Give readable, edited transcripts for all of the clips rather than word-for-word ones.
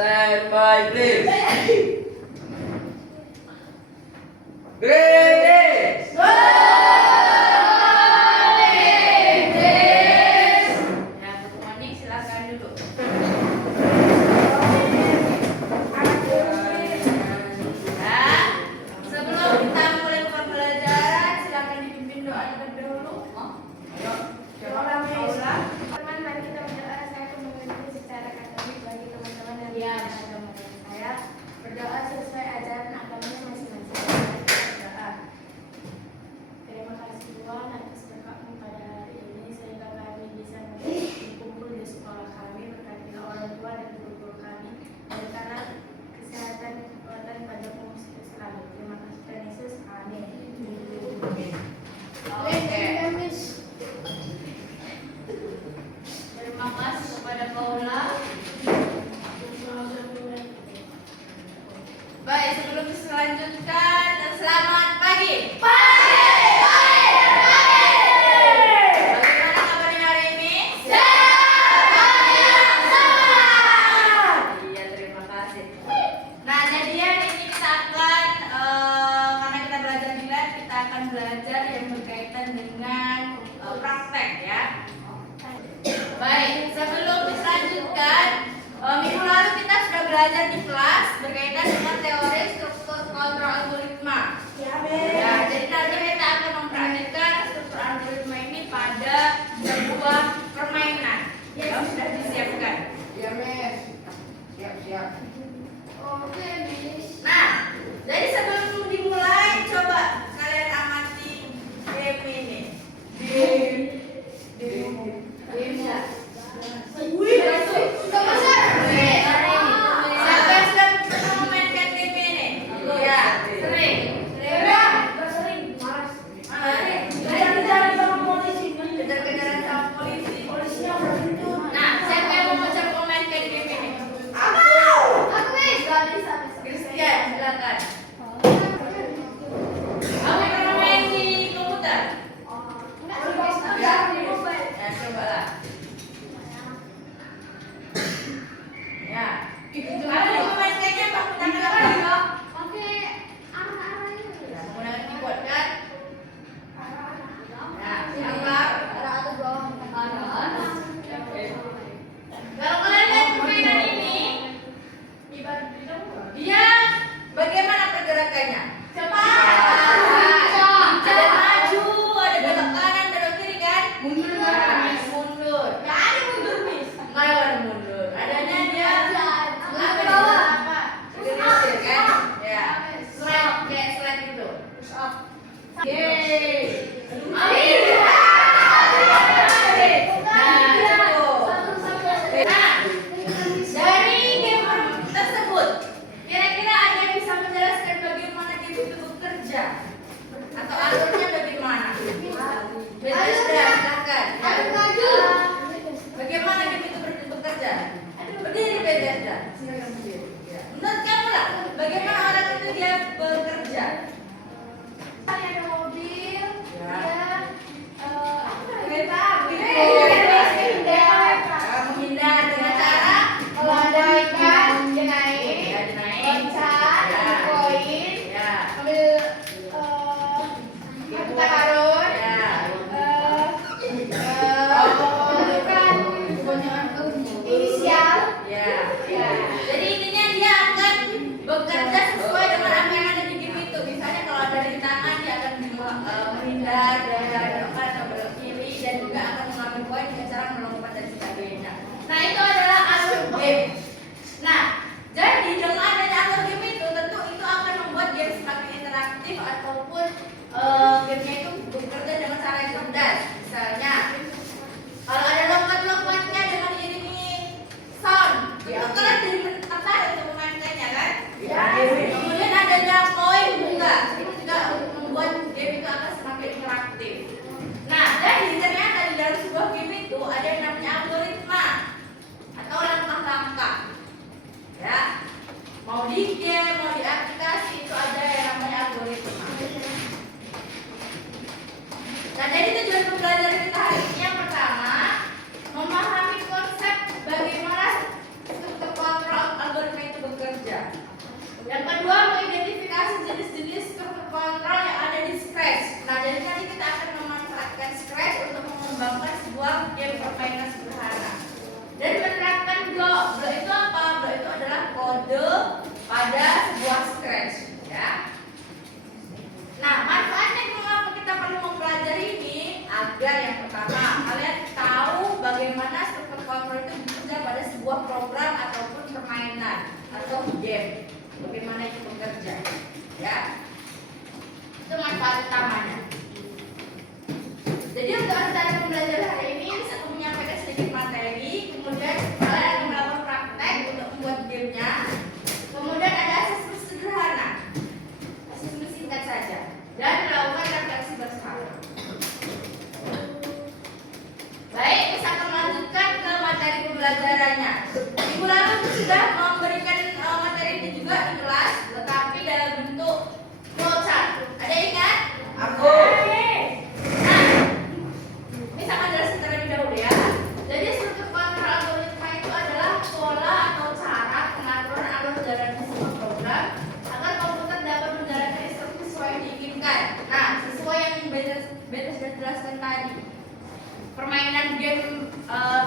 Stand by, please. Greetings. Ya, good morning, silakan duduk. Ya, sebelum kita mulai pembelajaran, silakan dipimpin doa terlebih dahulu. Ayo, Aula. Teman, mari kita berdoa. Saya akan mengikuti secara katolik bagi teman-teman yang Ya. agama saya. Berdoa sesuai ajaran agamanya masing-masing. Berdoa. Terima kasih Tuhan atas berkat-Mu pada hari ini sehingga kami bisa berkumpul di sekolah kami. Berkatilah orang tua dan guru-guru kami. Berikanlah kesehatan, kekuatan pada pengungsi selalu. Terima kasih Tuhan Yesus. Amin. Oke. Terima kasih kepada Paula. Baik, sebelum diselanjutkan, selamat pagi. Bagaimana kabarnya hari ini? Iya, terima kasih. Nah, jadian ini kita akan karena kita belajar di lab, kita akan belajar yang berkaitan dengan praktek ya. Baik, sebelum dilanjutkan, minggu lalu kita sudah belajar di kelas berkaitan dengan teori struktur kontrol algoritma. Ya, jadi nanti kita akan mempraktikkan struktur algoritma ini pada sebuah permainan yang sudah disiapkan. Ya, Miss. Siap. Oke, Miss. Nah, jadi sebelum dimulai, coba kalian amati game ini. Siapa yang sudah pernah memainkan game ini? Ya, sering. Kejar-kejaran sama polisi. Nah, siapa yang mau mencoba memainkan game ini? Christian, silakan. Kamu pernah main di komputer? Ya, cobalah. Ya. Kamu memainkannya menggunakan apa? Ya, menggunakan keyboard kan? Ya, siapa? Kalau kalian lihat permainan ini, dia bagaimana pergerakannya? Cepat. Ada maju, ada belok kanan, belok kiri kan? Mundur. Nggak ada mundur, Miss. Nggak ada mundur. Adanya dia gelisir kan? Ya. Slide, kayak slide gitu. Yeay. Nah, dari game tersebut, kira-kira ada yang bisa menjelaskan bagaimana game itu bekerja? Atau alurnya bagaimana? Bethesda, silakan. Bagaimana game itu bekerja? Berdiri Bethesda. Silakan berdiri. Ya. Menurut kamu lah, bagaimana orang itu dia bekerja? Ada mobil, Ya. kereta api, Menghindar dengan cara kalau ada ikan, dia naik, ya, naik. loncat, Ya. koin, Ya. ambil harta karun, Ya. menentukan inisial, Ya. Jadi intinya dia akan bekerja sesuai dengan apa yang ada di game itu. Misalnya kalau ada di tangan dia akan menghindar dengan cara belok atau belok kiri dan juga akan mengambil poin dengan cara melompat dan sebagainya. Nah, itu adalah alur game. Nah, jadi dengan adanya alur game itu tentu itu akan membuat game semakin interaktif ataupun gamenya itu bekerja dengan cara yang cerdas. Misalnya kalau ada lompat-lompatnya dengan diiringi sound, itu kalian jadi tertarik untuk memainkannya kan? Ya. Kemudian adanya koin bunga, itu juga membuat game itu akan semakin interaktif. Nah, jadi ternyata di dalam sebuah game itu ada yang namanya algoritma atau langkah-langkah. Ya, mau di game, mau di aplikasi itu ada yang namanya algoritma. Nah, jadi tujuan pembelajaran kita hari ini yang pertama memahami konsep bagaimana struktur kontrol algoritma metode pada sebuah scratch ya. Nah, manfaatnya mengapa kita perlu mempelajari ini agar yang pertama kalian tahu bagaimana struktur kontrol itu bekerja pada sebuah program ataupun permainan atau game. Bagaimana itu bekerja ya. Itu manfaat utamanya. Jadi untuk acara pembelajaran hari ini saya akan menyampaikan sedikit materi, kemudian kalian akan melakukan praktek untuk membuat gamenya. Kemudian ada asesmen sederhana, asesmen singkat saja, dan melakukan refleksi bersama. Baik, kita akan melanjutkan ke materi pembelajarannya. Minggu lalu sudah memberikan materi ini juga di kelas, tetapi dalam bentuk flowchart. Ada ingat? Aku. Nah, ini saya akan jelaskan terlebih dahulu ya. Jadi struktur kontrol algoritma itu adalah pola atau cara pengaturan alur jalan sebuah program agar komputer dapat menjalankan instruksi sesuai yang diinginkan. Nah, sesuai yang beta sudah jelaskan tadi. Permainan game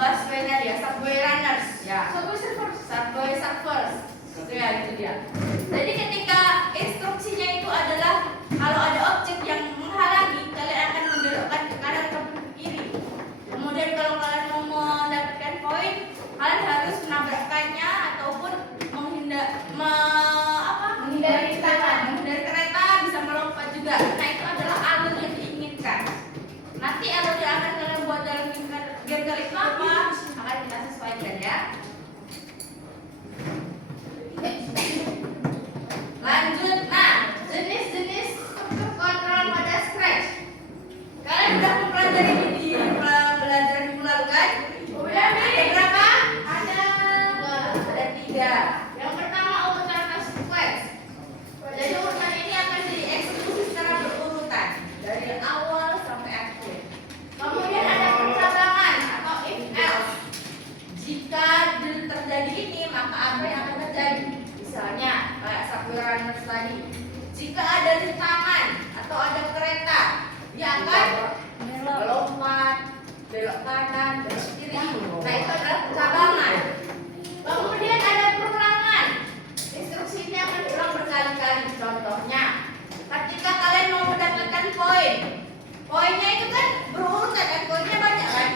busway tadi ya, Subway Runners ya. Subway Surfers. Itu ya, itu dia. Jadi ketika instruksinya itu adalah kalau ada objek yang menghalangi, kalian akan membelokkan ke kanan atau ke kiri. Kemudian kalau kalian mau mendapatkan poin, kalian harus menabrakkannya ataupun menghindari kereta, bisa melompat juga. Nah, itu adalah alur yang diinginkan. Nanti alur yang akan kalian buat dalam game kali itu apa? Akan kita sesuaikan ya. Lanjut, nah jenis-jenis struktur kontrol pada scratch. Kalian sudah mempelajari ini di pelajaran minggu lalu kan? Ada berapa? Ada 3. Yang pertama auto contoh sequence. Jadi urutan ini akan dieksekusi secara berurutan dari awal sampai akhir. Kemudian ada pencabangan atau if else. Jika terjadi ini, maka apa yang akan terjadi? Misalnya kayak Subway Runners tadi, jika ada rintangan atau ada kereta, dia akan melompat, belok kanan, belok kiri. Nah, itu adalah pencabangan. Kemudian ada perulangan. Instruksi ini akan diulang berkali-kali. Contohnya, ketika kalian mau mendapatkan poin, poinnya itu kan berurutan kan, poinnya banyak kan?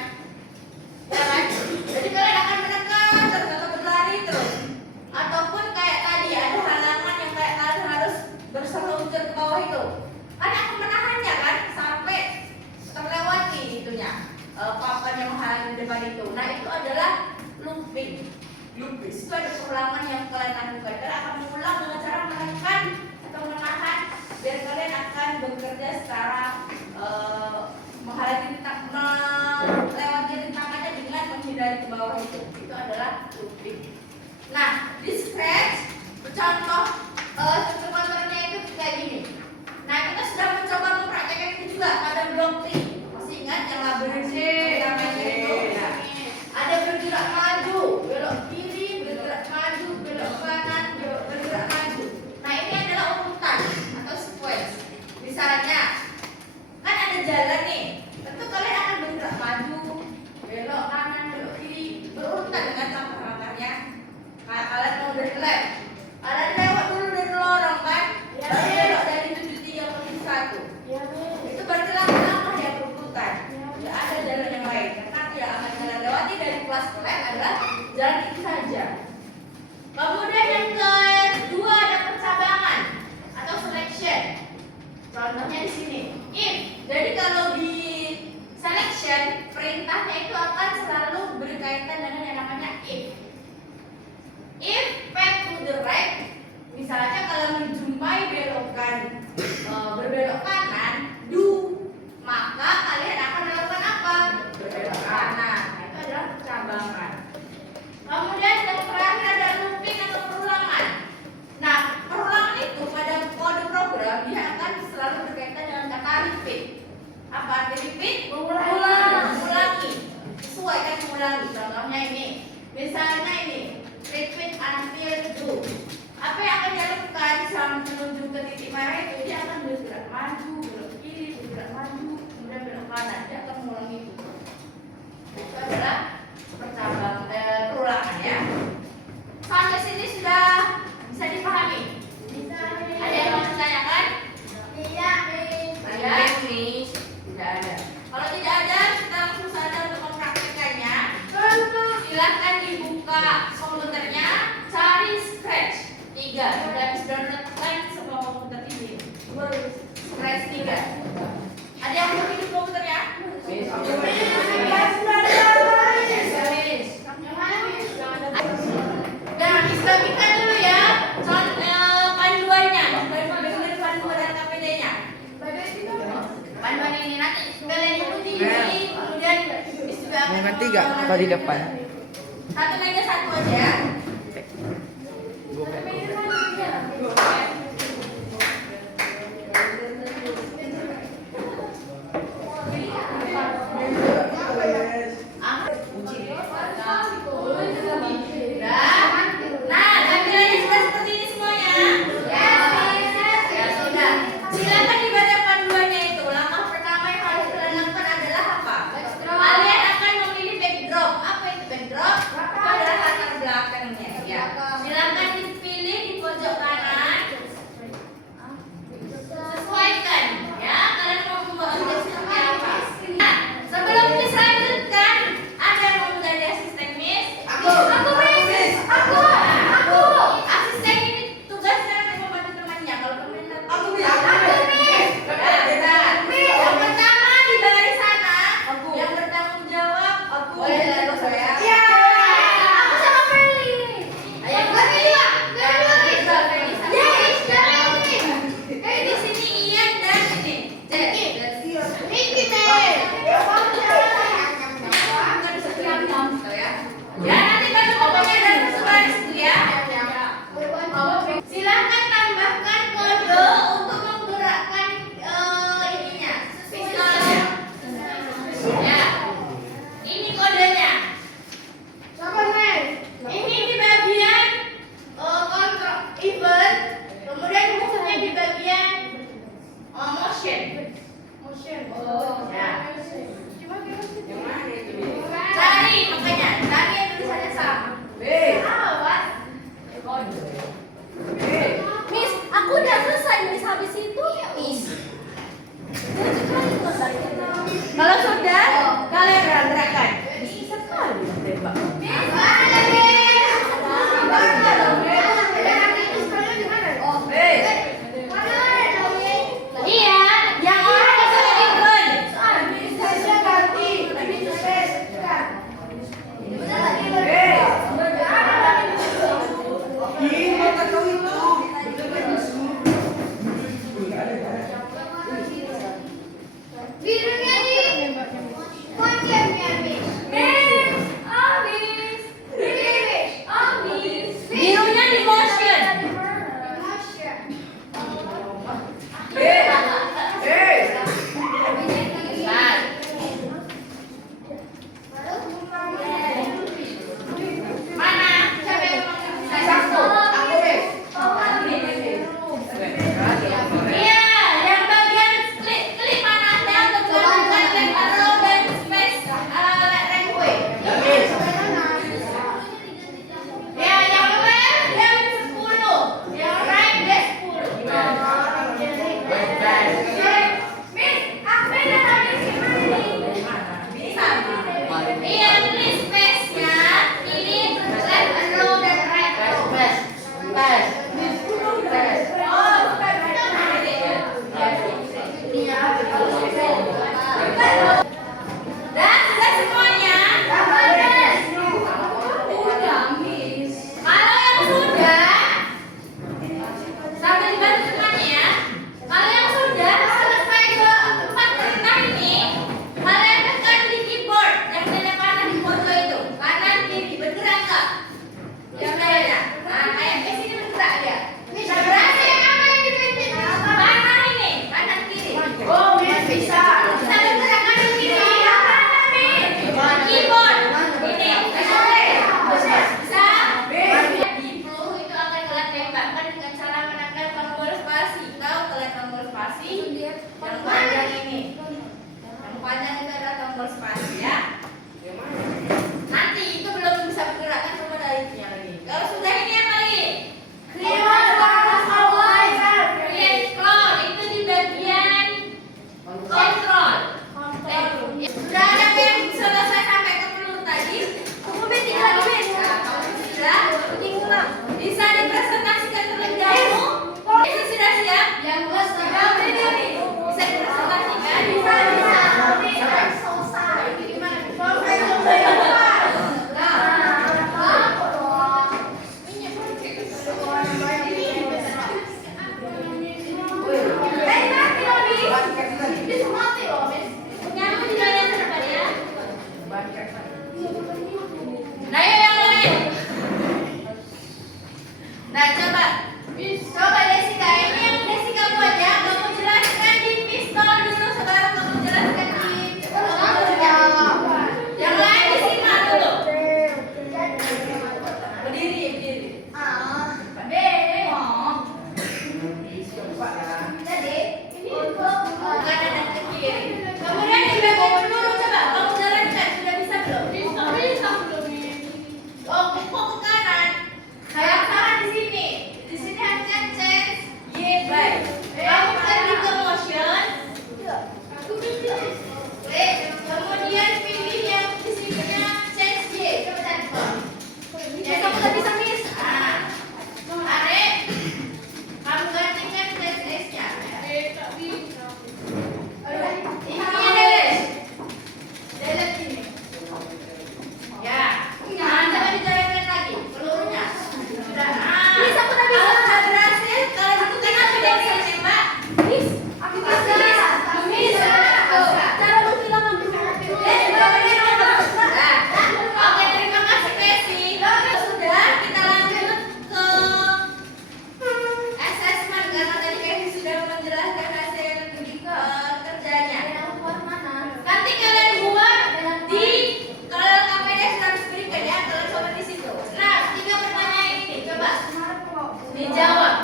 Ya kan? Jadi kalian akan menekan terus atau berlari terus. Ataupun kayak tadi ada halangan yang kayak kalian harus berseluncur ke bawah itu. Kalian akan menahannya kan sampai terlewati itunya. Papan yang menghalangi di depan itu. Nah, itu adalah looping. Looping itu ada perulangan yang kalian lakukan. Kalian akan mengulang dengan cara menekan atau menahan biar kalian akan bekerja secara melewati rintangannya dengan menghindari ke bawah itu. Itu adalah looping. Nah, di scratch contoh struktur kontrolnya itu kayak gini. Nah, kita sudah mencoba mempraktekkan itu juga pada blok T. Masih ingat yang labirin C namanya itu? Ada bergerak maju, belok kiri, bergerak maju, belok kanan, bergerak maju. Nah, ini adalah urutan atau sequence. Misalnya, kan ada jalan nih. Tentu kalian akan bergerak maju, belok kanan, belok kiri, berurutan dengan langkah-langkahnya. Kayak kalian mau dari lab, kalian lewat dulu dari lorong kan? Ya, Baru belok dari 73 ke 71. Ya, Miss. Itu berarti langkah-langkah yang berurutan. Ya. Tidak ada jalan yang lain. Karena yang akan kalian lewati dari kelas ke lain adalah jalan itu saja. Kemudian yang kedua ada percabangan atau selection. Contohnya di sini. If. Jadi kalau di selection perintahnya itu akan selalu berkaitan dengan yang namanya if. If path to the right, misalnya kalau menjumpai belokan berbelok kanan, do, maka kalian akan melakukan apa? Berbelok kanan. Itu adalah percabangan. Kemudian yang terakhir ada looping atau perulangan. Nah, perulangan itu pada kode program dia akan selalu berkaitan dengan kata repeat. Apa arti repeat? Mengulangi. Sesuai kan mengulangi. Contohnya ini. Misalnya ini. Repeat until do. Apa yang akan dia lakukan sampai menuju ke titik merah itu? Dia akan bergerak maju, belok kiri, bergerak maju, kemudian belok kanan. Dia akan mengulangi itu. Itu adalah perulangan ya. Sampai sini sudah Mau ganti gak atau di depan? Satu meja satu aja. Nah, tampilannya sudah seperti ini semuanya. Ya sudah. Silakan dibaca panduannya itu. Langkah pertama yang harus kalian lakukan adalah apa? Kalian akan memilih backdrop. Apa itu backdrop? Itu adalah latar belakangnya. Ya. Silakan dipilih di pojok kanan. Sesuaikan. Ya, kalian mau membuat objek seperti apa? Nah, sebelum Miss lanjutkan, ada yang mau menjadi asisten Miss? Aku, Miss. Aku. Asisten ini tugasnya nanti membantu temannya. Kalau temannya Aku, Miss. Yang pertama di baris sana, yang bertanggung jawab aku. Boleh lalu saya. Iya. Aku sama Feli. Ayo Feli. Di sini Ian dan ini. Ya nanti bantu pokoknya dan bersuara situ ya. Silakan tambahkan kode untuk menggerakkan ininya, pistolnya. Ya, ini kodenya. Ini di bagian kontrol event, kemudian musuhnya di bagian motion. Ya. Cari makanya, cari yang tulisannya sama. Awas. Miss, aku udah selesai Miss habis itu. Miss. Kalau sudah, kalian gerak-gerakan. Bisa sekali tembak. Miss, mana Iya, yang orang masuk event. Birunya di motion. Mana? Siapa yang mau Iya, yang bagian klik mana ada untuk melakukan left arrow dan space right way. Ya, yang left yang 10, yang right dia 10. Miss, aku ada habis gimana nih? Bisa. Iya, pilih space-nya, pilih left arrow dan right arrow. Dan sudah semuanya. Kalau yang sudah, sampai dibantu temannya ya. Kalau yang sudah selesai ke 4 perintah ini, kalian tekan di keyboard yang tanda panah di foto itu, kanan kiri bergerak nggak? Yang kayaknya, nah kayak di sini bergerak dia. Bergerak yang apa yang dipimpin? Panah ini, kanan kiri. Oh, Miss bisa. Bisa bergerak kanan kiri. Yang mana nih? Keyboard. Ini. Bisa. Di peluru itu akan kalian tembakkan dengan cara menekan tombol spasi. Tahu kalian tombol spasi? Yang panjang ini. Yang panjang itu adalah tombol spasi ya. Nanti itu belum bisa bergerak kan coba dari itu yang lagi. Kalau sudah ini apa lagi? Create scroll itu di bagian kontrol. Sudah ada yang selesai sampai ke peluru tadi. Kemudian tinggal di Nah, kalau sudah bisa dipresentasikan terlebih dahulu. Ini sudah siap? Bisa dipresentasikan? Bisa. Nah, yuk yang lain. Nah, coba Desika, ini yang Desika buat ya. Kamu jelaskan di pistol dulu sebelum kamu jelaskan di yang lain disimak dulu. Berdiri. Jadi ini untuk kanan dan ke kiri. Kemudian di bagian peluru coba kamu jalankan, sudah bisa belum? Oke, kok ke kanan? Kayak salah di sini. Di sini hanya change Y by. Kamu pergi ke motion. Kemudian pilih yang di sininya change Y. Coba cari. Jadi kamu tak bisa miss. Tarik. Kamu gantikan change S-nya. Ininya delete. Delete ini. Ya. Nah, coba dijalankan lagi pelurunya. Sudah. Bisa aku tak bisa. Sudah berhasil. Kalau gitu kan aku yang bisa nembak. Aku bisa. Cara menghilangkan Oke, terima kasih Casey. Sudah, kita lanjut ke assessment karena tadi Casey sudah menjelaskan hasil kerjanya. Nanti kalian buat di kalau KPD harus berikan ya, kalian coba di situ. Nah, 3 pertanyaan ini coba dijawab.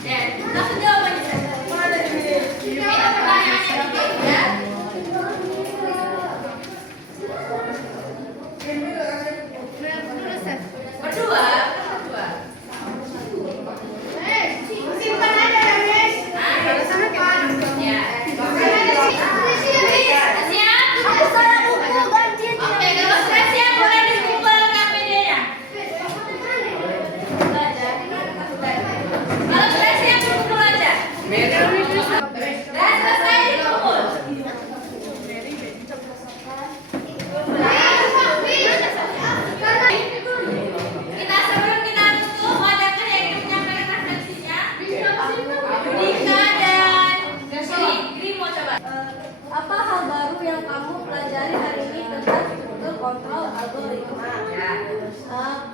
Ya, langsung jawabannya saja. Ini pertanyaannya ya. Berdua. Simpan aja ya, guys. Ya. Siap? Aku salah buku ganti. Oke, kalau sudah siap boleh dikumpul KPD-nya. Kalau sudah siap dikumpul aja. Dan selesai dikumpul. Sebelum kita tutup, adakah yang ingin menyampaikan refleksinya? Dika dan Grimo coba. Apa hal baru yang kamu pelajari hari ini tentang struktur kontrol algoritma?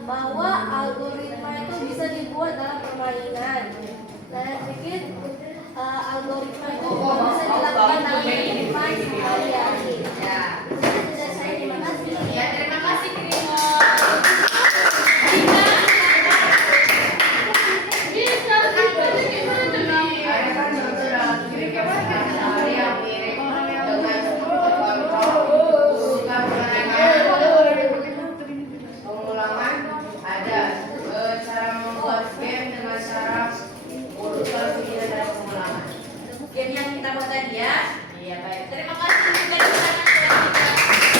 Bahwa algoritma itu bisa dibuat dalam permainan. Saya pikir algoritma itu bisa dilakukan dalam kehidupan sehari-hari. Ya. Sudah saya terima kasih. Ya, terima kasih Grimo. Pengulangan ada cara membuat game dengan cara urutan video dan pengulangan. Game yang kita buat tadi ya. Iya baik. Terima kasih juga di sana sudah selesai.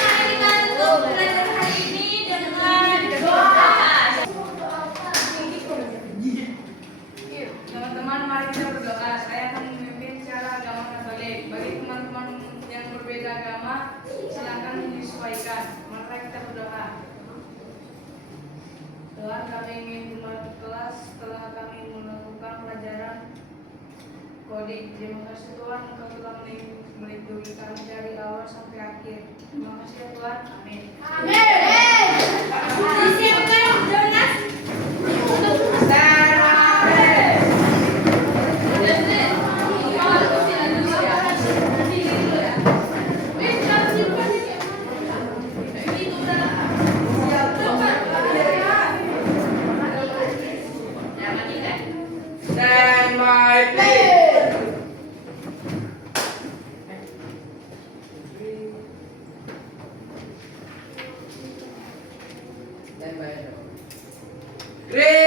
Mari kita tutup pelajaran hari ini dengan doa. Teman-teman, mari kita berdoa. Saya akan memimpin secara agama Katolik. Bagi teman-teman yang berbeda agama, silakan menyesuaikan. Mari kita berdoa. Tuhan, kami ingin kembali ke kelas setelah kami melakukan pelajaran coding. Terima kasih Tuhan, Engkau telah melindungi kami dari awal sampai akhir. Terima kasih ya Tuhan. Amin. Disiapkan Jonas untuk Stand by please. Stand by. Green.